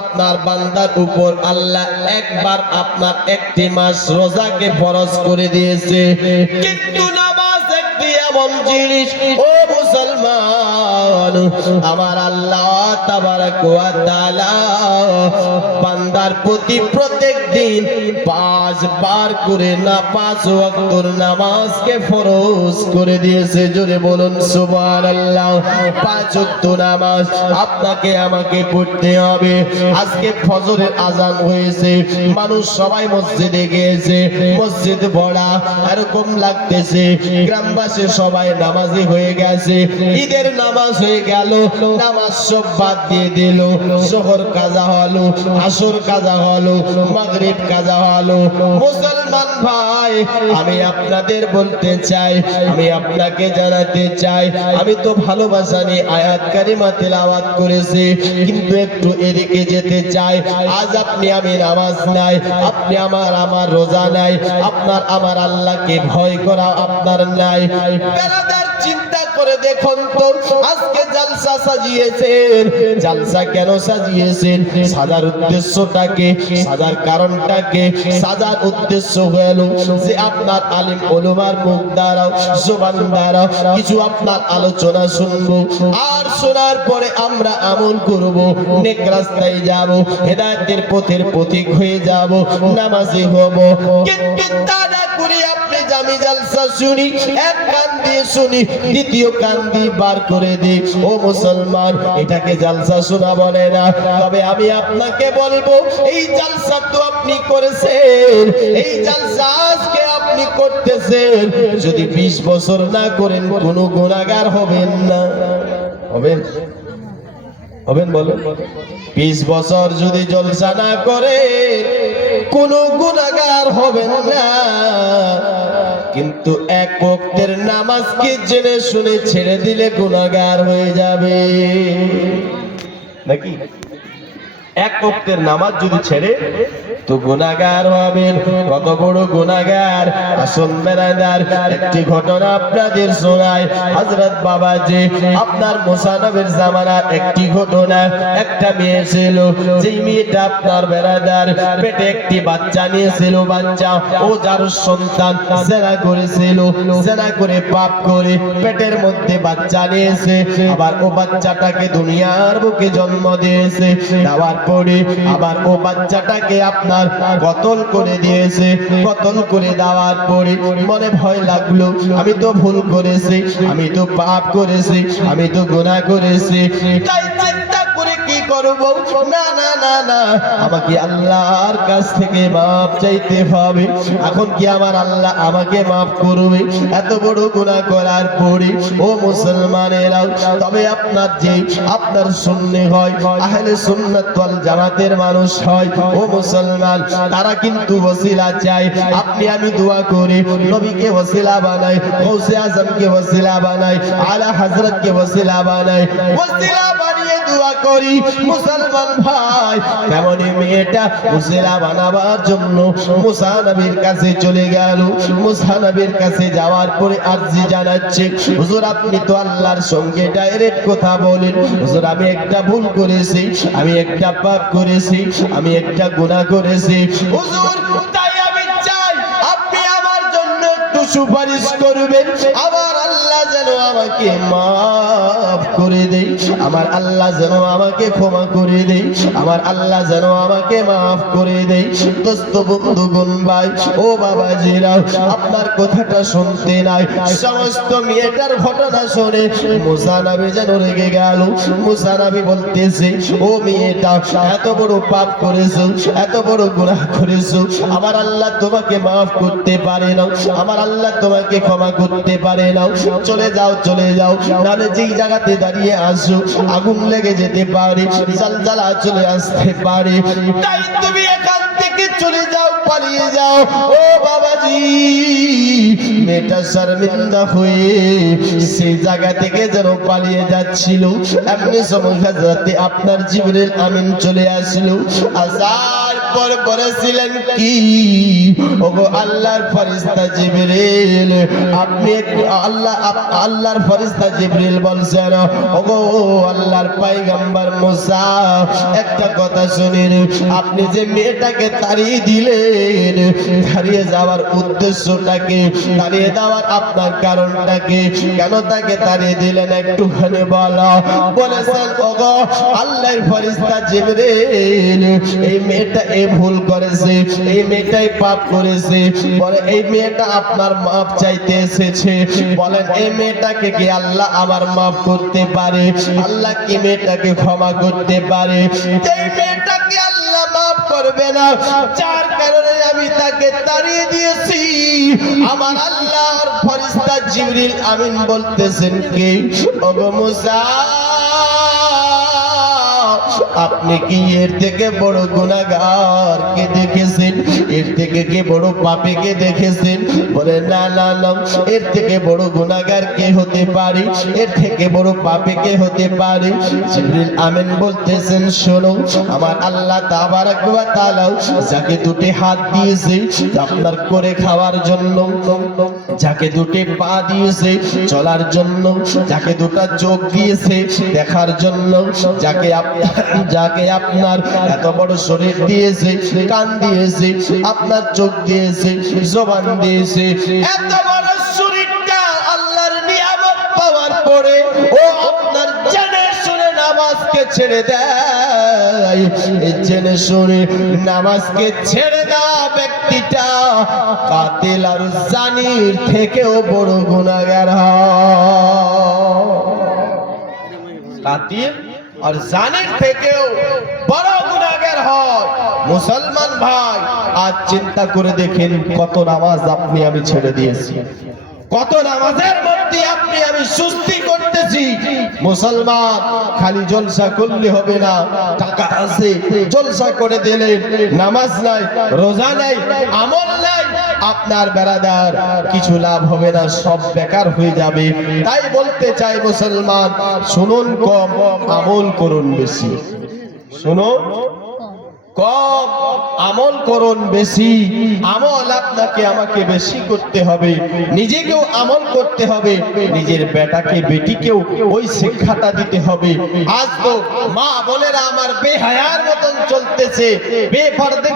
আপনার বান্দার উপর আল্লাহ একবার আপনার একটি মাস রোজাকে ফরজ করে দিয়েছে, কিন্তু নামাজ একটি এমন জিনিস ও মুসলমান, আমার আল্লাহ তাবারক ওয়া তাআলা বান্দার প্রতি প্রত্যেক দিন 5 বার করে না 5 ওয়াক্তের নামাজকে ফরজ করে দিয়েছে। জোরে বলুন সুবহানাল্লাহ। 5 ওয়াক্ত নামাজ আপনাকে আমাকে পড়তে হবে। আজকে ফজরের আজান হয়েছে, মানুষ সবাই মসজিদে গিয়েছে, মসজিদ ভরা এরকম লাগতেছে, গ্রামবাসী সবাই নামাজি হয়ে গেছে, ঈদের নামাজ হয়ে গেল, নামাজ সব বাদ দিয়ে দিল, জোহর কাজা হলো, আসর কাজা হলো, মাগরিব কাজা হলো। মুসলমান ভাই, আমি আপনাদের বলতে চাই, আমি আপনাকে জানাতে চাই, আমি তো ভালোবাসা নিয়ে আয়াত কারিমা তেলাওয়াত করেছি, কিন্তু একটু এদিকে যেতে চাই। আজ আপনি আমি নামাজ নাই, আপনি আমার রোজা নাই, আপনার আমার আল্লাহকে ভয় করা আপনার নাই। বেরাদার চিন্তা করে দেখুন তো, আজকে জালসা সাজিয়েছেন, জালসা কেন সাজিয়েছেন? সাজার উদ্দেশ্যটাকে, সাজার কারণটাকে, সাজার উদ্দেশ্য হলো যে আপনার আলিম ওলামার মুখ দ্বারা, জবান দ্বারা কিছু আপনার আলোচনা শুনবো, আর শোনার পরে আমরা আমল করব, নেক রাস্তায় যাব, হেদায়েতের পথের পথিক হয়ে যাব, নামাজি হব। কিন্তু তা না করে আপনি জামি জালসা শুনি, এক কান দিয়ে শুনি, দ্বিতীয় কান দিয়ে বার করে দিই। ও মুসলমান, এটাকে জালসা শোনা বলে না। তবে আমি আপনাকে বলবো, এই জালসা তো আপনি করেছেন, এই জালসা আজকে আপনি করতেছেন, যদি 20 বছর না করেন কোনো গুনাহগার হবেন না। হবেন? হবেন বলেন? 20 বছর যদি জলসা না করে কোনো গুনাহগার হবেন না। কিন্তু এক ওয়াক্তের নামাজকে জেনে শুনে ছেড়ে দিলে গুনাহগার হয়ে যাবে নাকি? এক ওয়াক্তের নামাজ যদি ছেড়ে তো গুনাহগার হবেন। কত বড় গুনাহগার! আসল বেরাদার, একটি ঘটনা আপনাদের শোনায়। হযরত বাবাজি আপনার মুসা নবীর জামানার একটি ঘটনা। একটা মেয়ে ছিল, যেই মেয়েটা আপনার বেরাদার পেটে একটি বাচ্চা নিয়েছিল। বাচ্চা ও যার সন্তান জিনা করেছিল, জিনা করে পাপ করে পেটের মধ্যে বাচ্চা নিয়েছে, আবার ও বাচ্চাটাকে দুনিয়ার বুকে জন্ম দিয়েছে। দেওয়ার পরে আবার ও বাচ্চাটাকে আপনার কতল করে দিয়েছে। কতল করে দেওয়ার পরে মনে ভয় লাগলো, আমি তো ভুল করেছি, আমি তো পাপ করেছি, আমি তো গুনাহ করেছি। তাই চিন্তা করে কি করব? না না না না, আমাকে আল্লাহর কাছ থেকে মাপ চাইতে হবে। এখন কি আমার আল্লাহ আমাকে মাফ করবে এত বড় গুনাহ করার পরে? ও মুসলমানেরা, তবে আপনার যে আপনার সুন্নি হয়, আহলে সুন্নাত ওয়াল জামাতের মানুষ হয়, ও মুসলমান, তারা কিন্তু ওসিলা চায়। আপনি আমি দোয়া করে নবীকে ওসিলা বানাই, গৌসে আজমকে ওসিলা বানাই, আলা হযরতকে ওসিলা বানাই, ওসিলা বানিয়ে দোয়া করি। মুসলমান ভাই, তেমনি মেয়েটা ওসিলা বানাবার জন্য মুসা নবীর কাছে চলে গেল। মুসা নবীর কাছে যাওয়ার পরে আরজি জানাচ্ছে, হুজুর আপনি তো আল্লাহর সঙ্গে ডাইরেক্ট কথা বলেন, হুজুর আমি একটা ভুল করেছি, আমি একটা পাপ করেছি, আমি একটা গুনাহ করেছি হুজুর, তাই আমি চাই আপনি আমার জন্য একটু সুপারিশ করবেন, আমার আল্লাহ যেন আমাকে মাফ করে দেয়, আমার আল্লাহ যেন আমাকে ক্ষমা করে দেয়, আমার আল্লাহ যেন আমাকে মাফ করে দেয়। দোস্ত বন্ধুগণ ভাই ও বাবাজিরা, আপনার কথাটা শুনতে নাই, সমস্ত মেয়েটার ঘটনা শুনে মুসা নবী যেন রেগে গেল। মুসা নবী বলতেছে, ও মেয়েটা এত বড় পাপ করেছো, এত বড় গুনাহ করেছো, আমার আল্লাহ তোমাকে মাফ করতে পারে না, আমার আল্লাহ তোমাকে ক্ষমা করতে পারে না। চলে যাও, চলে যাও, নাহলে যেই জায়গাতে দাঁড়িয়ে আসো আগুন লেগে যেতে পারে, জালজালা চলে আসতে পারে, তাই তুমি এখান থেকে চলে যাও, পালিয়ে যাও। ও বাবাজি, মেয়েটা শর্মিন্দা হয়ে সেই জায়গা থেকে যেন পালিয়ে যাচ্ছিল, এমনি সময় হযরতে আপনার জিবরিল আমিন চলে আসলো। আসার পর বলেছিলেন কি, ওগো আল্লাহর ফেরেশতা জিবরিল, আপনি আল্লাহর ফেরেশতা জিবরিল বলছেন, ওগো আল্লাহর পয়গম্বর মুসা, একটা কথা শুনুন, আপনি যে মেয়েটাকে তাড়িয়ে দিলেন, তাড়িয়ে যাওয়ার উদ্দেশ্যটাকে, তাড়িয়ে দেওয়ার আপনার কারণটাকে, কেন তাকে তাড়িয়ে দিলেন একটুখানি বলো। বলেছেন, ওগো আল্লাহর ফেরেশতা জিবরিল, এই মেয়েটা এই ভুল করেছে, এই মেয়েটাই পাপ করেছে, বলে এই মেয়েটা আপনার মাপ চাইতে এসেছে, বলেন এই মেয়েটাকে কি আল্লাহ আমার মাফ করতে পারে? আল্লাহ কি মেয়েটাকে ক্ষমা করতে পারে? এই মেয়েটাকে আল্লাহ মাফ করবে না, যার কারণে আমি তাকে তাড়িয়ে দিয়েছি। আমার আল্লাহর ফেরেশতা জিবরিল আমিন বলতেছেন কি, ওগো মুসা, আপনি কি এর থেকে বড় গুনাহগারকে দেখেছেন? এর থেকে কি বড় পাপীকে দেখেছেন? বলে না না না, এর থেকে বড় গুনাহগার কে হতে পারে? এর থেকে বড় পাপী কে হতে পারে? জিবরিল আমিন বলতেছেন, শোনো, আমার আল্লাহ তাবারক ওয়া তাআলা যাকে দুটি হাত দিয়েছে আপনার করে খাওয়ার জন্য, যাকে দুটি পা দিয়েছে চলার জন্য, যাকে দুটো চোখ দিয়েছে দেখার জন্য, যাকে আপনার এত বড় শরীর দিয়েছে, কান দিয়েছে, আপনার চোখ দিয়েছে, জবান দিয়েছে, এত বড় শরীরটা আল্লাহর নিয়ামত পাওয়ার পরে ও আপনার জেনে শুনে নামাজকে ছেড়ে দেয়, এই জেনে শুনে নামাজকে ছেড়ে দেওয়া ব্যক্তিটা কাতিল আর জানির থেকেও বড় গুনাহগার হয়। কাতিল আর জানির থেকেও বড় গুনাহগার হয়। মুসলমান ভাই, আজ চিন্তা করে দেখেন কত নামাজ আপনি আমি ছেড়ে দিয়েছি, কত নামাজের মধ্যে আপনি আমি সুস্তি করতেছি। মুসলমান, খালি জলসা করলে হবে না, টাকা আছে জলসা করে দিলেন, নামাজ নাই, রোজা নাই, আমল নাই, আপনার বেরাদার কিছু লাভ হবে না, সব বেকার হয়ে যাবে। তাই বলতে চাই মুসলমান, শুনুন কম, আমল করুন বেশি। শুনুন কম, আমল করুন বেশি। আমল আপনাকে আমাকে বেশি করতে হবে, নিজেকেও আমল করতে হবে, নিজের বেটাকে বেটিকেও ওই শিক্ষাটা দিতে হবে। আজ তো মা বোনেরা আমার বেহায়ার মতন চলতেছে, বেপরদে